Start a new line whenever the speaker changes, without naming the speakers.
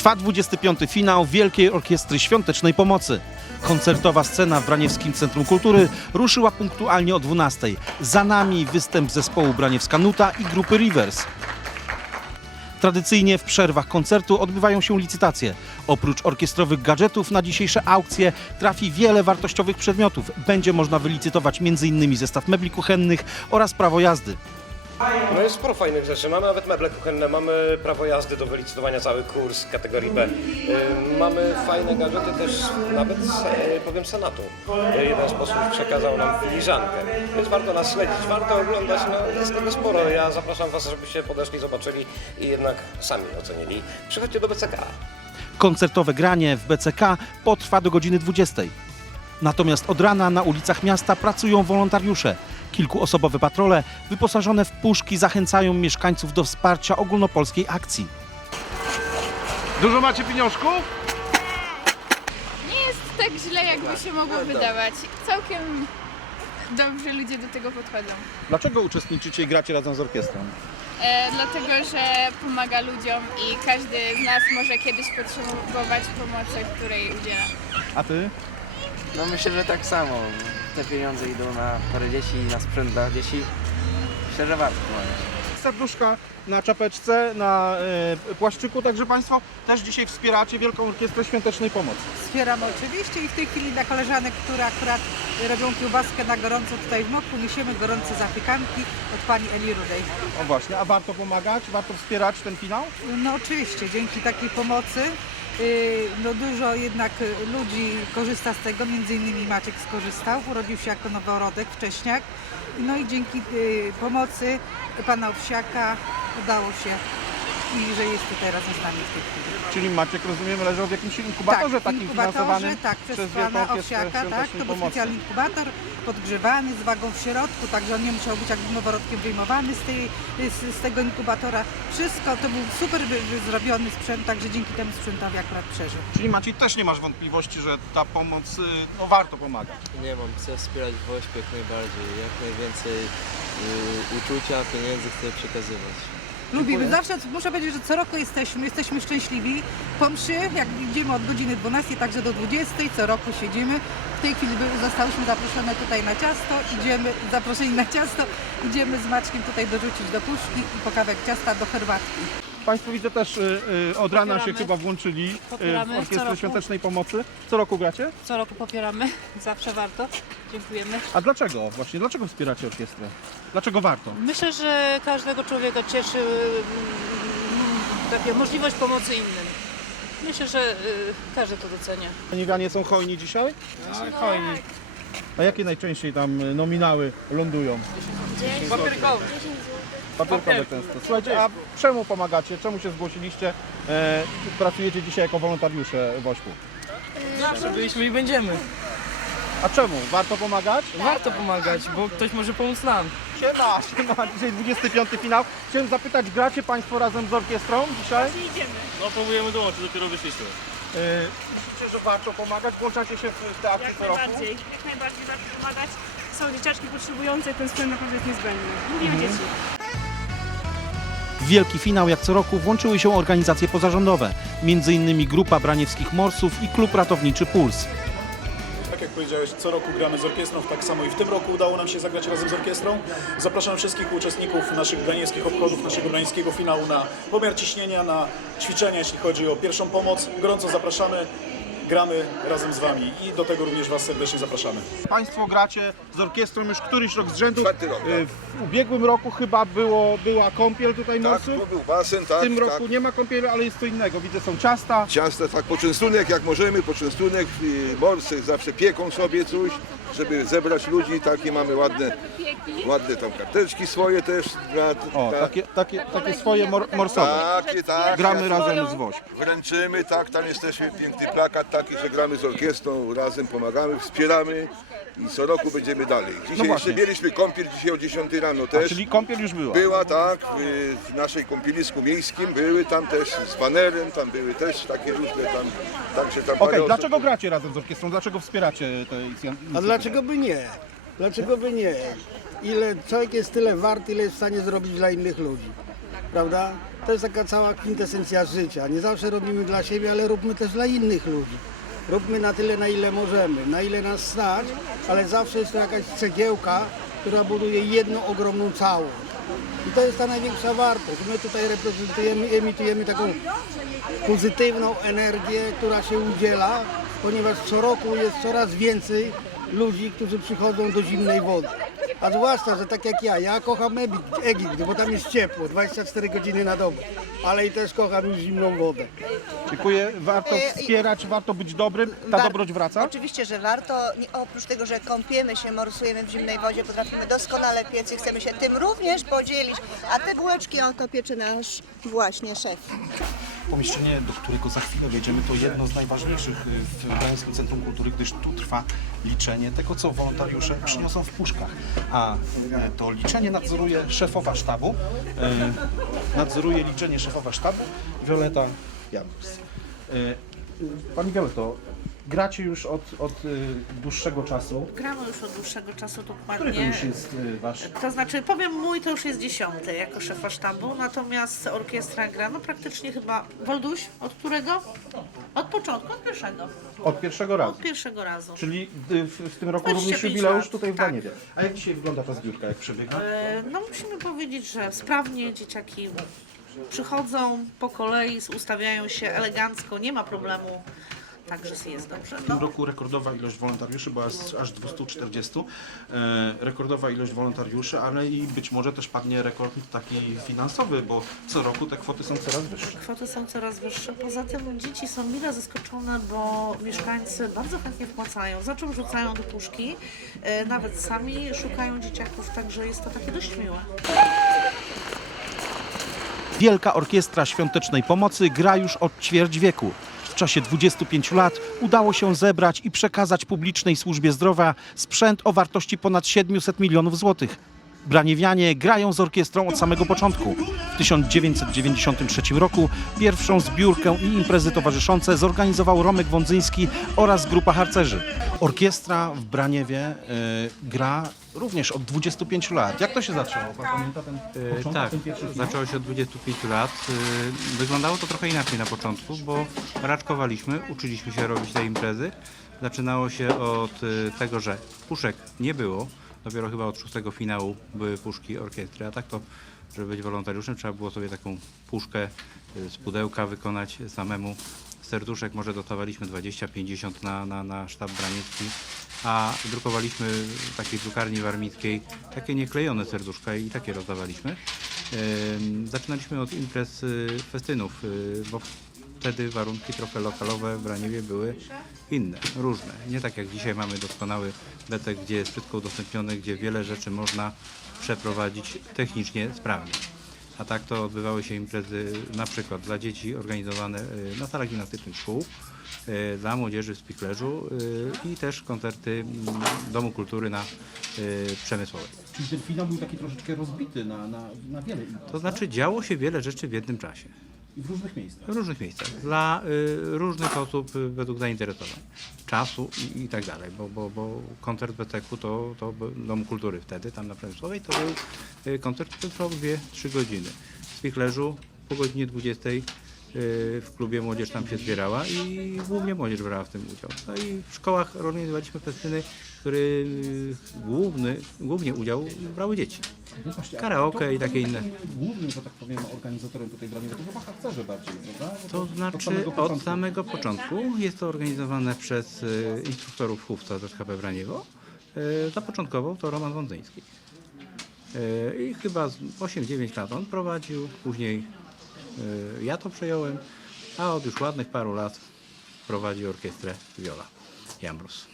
Trwa 25. finał Wielkiej Orkiestry Świątecznej Pomocy. Koncertowa scena w Braniewskim Centrum Kultury ruszyła punktualnie o 12. Za nami występ zespołu Braniewska Nuta i grupy Rivers. Tradycyjnie w przerwach koncertu odbywają się licytacje. Oprócz orkiestrowych gadżetów na dzisiejsze aukcje trafi wiele wartościowych przedmiotów. Będzie można wylicytować m.in. zestaw mebli kuchennych oraz prawo jazdy.
No jest sporo fajnych rzeczy. Mamy nawet meble kuchenne, mamy prawo jazdy do wylicytowania, cały kurs kategorii B. Y, Mamy fajne gadżety też nawet z, y, powiem Senatu. Jeden z posłów przekazał nam filiżankę, więc warto nas śledzić, warto oglądać, no jest tego sporo. Ja zapraszam Was, żebyście podeszli, zobaczyli i jednak sami ocenili. Przychodźcie do BCK.
Koncertowe granie w BCK potrwa do godziny 20. Natomiast od rana na ulicach miasta pracują wolontariusze. Kilkuosobowe patrole wyposażone w puszki zachęcają mieszkańców do wsparcia ogólnopolskiej akcji.
Dużo macie pieniążków?
Nie jest tak źle, jakby się mogło wydawać. Całkiem dobrze ludzie do tego podchodzą.
Dlaczego uczestniczycie i gracie razem z orkiestrą?
E, dlatego, że pomaga ludziom i każdy z nas może kiedyś potrzebować pomocy, której udziela.
A ty?
No myślę, że tak samo. Te pieniądze idą na parę dzieci, na sprzęt dla dzieci. Myślę, że warto pomagać.
Serduszka na czapeczce, na e, płaszczyku, także Państwo też dzisiaj wspieracie Wielką Orkiestrę Świątecznej Pomocy.
Wspieram oczywiście i w tej chwili dla koleżanek, które akurat robią kiełbaskę na gorąco tutaj w Moku, niesiemy gorące zapiekanki od pani Eli Rudej.
O właśnie, a warto pomagać? Warto wspierać ten finał?
No oczywiście, dzięki takiej pomocy no dużo jednak y, ludzi korzysta z tego, między innymi Maciek skorzystał, urodził się jako noworodek wcześniak. No i dzięki y, pomocy pana Owsiaka udało się i że jest tutaj razem z nami w tej chwili.
Czyli Maciek, rozumiem, leżał w jakimś inkubatorze
tak,
takim
inkubatorze,
finansowanym
tak, przez
przez
pana Owsiaka, tak, to był
Pomocy.
specjalny inkubator, podgrzewany, z wagą w środku, także on nie musiał być jakby noworodkiem wyjmowany z, tej, z, z tego inkubatora. Wszystko, to był super zrobiony sprzęt, także dzięki temu sprzętowi akurat przeżył.
Czyli Maciej też nie masz wątpliwości, że ta pomoc, y, no warto pomagać.
Nie mam, chcę wspierać Wośp jak najbardziej, jak najwięcej y, uczucia, pieniędzy chcę przekazywać.
Lubimy, zawsze muszę powiedzieć, że co roku jesteśmy, jesteśmy szczęśliwi. Po mszy, jak idziemy od godziny 12, także do 20, co roku siedzimy. W tej chwili zostałyśmy zaproszone tutaj na ciasto, idziemy, zaproszeni na ciasto, idziemy z Maćkiem tutaj dorzucić do puszki i po kawałek ciasta do herbatki.
Państwo widzę też y, y, od rana się chyba włączyli y, w
co
Orkiestrę
roku.
Świątecznej Pomocy. Co roku gracie?
Co roku popieramy, zawsze warto. Dziękujemy.
A dlaczego właśnie? Dlaczego wspieracie orkiestrę? Dlaczego warto?
Myślę, że każdego człowieka cieszy mm, taka możliwość pomocy innym. Myślę, że y, każdy to docenia.
Niemianie są hojni dzisiaj?
Hojni.
A jakie najczęściej tam y, nominały lądują?
Papierkowy.
Papierkowe często. Słuchajcie, a czemu pomagacie? Czemu się zgłosiliście? E, pracujecie dzisiaj jako wolontariusze w Ośpu.
Zawsze byliśmy i będziemy.
A czemu? Warto pomagać?
Warto pomagać, bo ktoś może pomóc nam.
Siema, siema, dzisiaj 25 finał. Chciałem zapytać, gracie Państwo razem z orkiestrą dzisiaj?
No próbujemy dołączyć, dopiero wyszliśmy.
E, Myślicie, że warto pomagać? Włączacie się w te akcje co roku?
jak najbardziej warto pomagać. Są dzieciaczki potrzebujące i ten sprzęt naprawdę jest niezbędny. Lubimy
Mhm.
dzieci.
Wielki finał jak co roku włączyły się organizacje pozarządowe, m.in. Grupa Braniewskich Morsów i Klub Ratowniczy Puls.
Tak jak powiedziałeś, co roku gramy z orkiestrą, tak samo i w tym roku udało nam się zagrać razem z orkiestrą. Zapraszam wszystkich uczestników naszych branieckich obchodów, naszego branieńskiego finału na pomiar ciśnienia, na ćwiczenia, jeśli chodzi o pierwszą pomoc. Gorąco zapraszamy, gramy razem z Wami i do tego również Was serdecznie zapraszamy.
Państwo gracie z orkiestrą już któryś rok z rzędu.
Czwarty rok,
E, W ubiegłym roku chyba było, była kąpiel tutaj
Tak,
Morsów.
tu był basen, tak,
W tym
tak.
roku nie ma kąpieli, ale jest co innego. Widzę, są ciasta.
Ciasta, tak, poczęstunek jak możemy, poczęstunek, y, morsy zawsze pieką sobie coś, żeby zebrać ludzi, takie mamy ładne, ładne tam karteczki swoje też. Dla,
O,
dla,
takie, takie, takie swoje mor morsowe.
takie, tak.
Gramy razem z Woś.
Wręczymy, tak, tam jest też piękny plakat taki, że gramy z orkiestrą, razem pomagamy, wspieramy i co roku będziemy dalej. Dzisiaj
No
jeszcze
właśnie.
mieliśmy kąpiel, dzisiaj o 10 rano
A,
też.
czyli kąpiel już była.
Była tak, w, w naszej kąpielisku miejskim były tam też z panerem, tam były też takie różne tam, także tam
Okej,
parę osób-
dlaczego gracie razem z orkiestrą? Dlaczego wspieracie te inicjatywy?
A dlaczego by nie? Dlaczego by nie? Ile człowiek jest tyle wart, ile jest w stanie zrobić dla innych ludzi. Prawda? To jest taka cała kwintesencja życia. Nie zawsze robimy dla siebie, ale róbmy też dla innych ludzi. Róbmy na tyle, na ile możemy, na ile nas stać, ale zawsze jest to jakaś cegiełka, która buduje jedną ogromną całość. I to jest ta największa wartość. My tutaj reprezentujemy, emitujemy taką pozytywną energię, która się udziela, ponieważ co roku jest coraz więcej ludzi, którzy przychodzą do zimnej wody. A zwłaszcza, że tak jak ja, ja kocham Egipt, bo tam jest ciepło, 24 godziny na dobę, ale i też kocham już zimną wodę.
Dziękuję. Warto
E,
wspierać, warto być dobrym. Ta
War-
dobroć wraca?
Oczywiście, że warto. Nie- Oprócz tego, że kąpiemy się, morsujemy w zimnej wodzie, potrafimy doskonale piec i chcemy się tym również podzielić. A te bułeczki oto piecze nasz właśnie szef.
Pomieszczenie, do którego za chwilę wejdziemy, to jedno z najważniejszych y, w Brańskim Centrum Kultury, gdyż tu trwa liczenie tego, co wolontariusze przyniosą w puszkach. A e, to liczenie nadzoruje szefowa sztabu. E, Nadzoruje liczenie szefowa sztabu, Wioleta Janus. Y, Pani Violeto, gracie już od, od y, dłuższego czasu.
Gramy już od dłuższego czasu
Który
dokładnie.
to już jest y, wasz?
To znaczy, powiem mój to już jest dziesiąty jako szefa sztabu, natomiast orkiestra gra, no praktycznie chyba, Wolduś, od którego? Od początku, od pierwszego.
Od pierwszego razu.
Od pierwszego razu.
Czyli y, w, w tym roku
25
również jubileusz
lat,
tutaj w
tak.
A jak dzisiaj wygląda ta zbiórka, jak przebiega?
E, No musimy powiedzieć, że sprawnie dzieciaki przychodzą po kolei, ustawiają się elegancko, nie ma problemu, także jest dobrze.
W tym
No.
roku rekordowa ilość wolontariuszy była z- aż 240. E, rekordowa ilość wolontariuszy, ale i być może też padnie rekord taki finansowy, bo co roku te kwoty są coraz wyższe.
Kwoty są coraz wyższe. Poza tym dzieci są mile zaskoczone, bo mieszkańcy bardzo chętnie wpłacają, za czym rzucają do puszki, e, nawet sami szukają dzieciaków, także jest to takie dość miłe.
Wielka Orkiestra Świątecznej Pomocy gra już od ćwierć wieku. Czasie 25 lat udało się zebrać i przekazać publicznej służbie zdrowia sprzęt o wartości ponad 700 milionów złotych. Braniewianie grają z orkiestrą od samego początku. W 1993 roku pierwszą zbiórkę i imprezy towarzyszące zorganizował Romek Wądzyński oraz grupa harcerzy. Orkiestra w Braniewie e, gra również od 25 lat. Jak to się zaczęło? Pan pamięta ten początek,
tak,
ten pierwszy film?
zaczęło się od 25 lat. Y, Wyglądało to trochę inaczej na początku, bo raczkowaliśmy, uczyliśmy się robić te imprezy. Zaczynało się od y, tego, że puszek nie było. Dopiero chyba od szóstego finału były puszki orkiestry, a tak to, żeby być wolontariuszem, trzeba było sobie taką puszkę y, z pudełka wykonać samemu. Serduszek może dotowaliśmy 20-50 na, na, na sztab braniecki, a drukowaliśmy w takiej drukarni warmickiej takie nieklejone serduszka i takie rozdawaliśmy. Zaczynaliśmy od imprez y, festynów, y, bo wtedy warunki trochę lokalowe w Braniewie były inne, różne. Nie tak jak dzisiaj mamy doskonały betek, gdzie jest wszystko udostępnione, gdzie wiele rzeczy można przeprowadzić technicznie sprawnie. A tak to odbywały się imprezy na przykład dla dzieci organizowane y, na salach gimnastycznych szkół, y, dla młodzieży w Spiklerzu y, i też koncerty mm, Domu Kultury na Przemysłowej.
Czyli ten finał był taki troszeczkę rozbity na, na, na wiele imprez.
To znaczy działo się wiele rzeczy w jednym czasie.
W różnych miejscach.
W różnych miejscach. Dla y, różnych osób y, według zainteresowań. Czasu i, i tak dalej, bo, bo, bo koncert BTK to, to Dom Kultury wtedy, tam na Przemysłowej, to był y, koncert, który trwał 2-3 godziny. W Spichlerzu po godzinie 20 y, w klubie młodzież tam się zbierała i głównie młodzież brała w tym udział. No i w szkołach organizowaliśmy festyny, w których główny, głównie udział brały dzieci.
No właśnie,
Karaoke i takie inne.
Głównym, że tak powiem, organizatorem tutaj Braniewa to chyba harcerze bardziej, prawda?
To znaczy
samego
od samego początku jest to organizowane przez y, instruktorów chówca z SKP Braniewo. Y, zapoczątkował to Roman Wądzyński. Y, I chyba z 8-9 lat on prowadził, później y, ja to przejąłem, a od już ładnych paru lat prowadzi orkiestrę Viola Jambrus.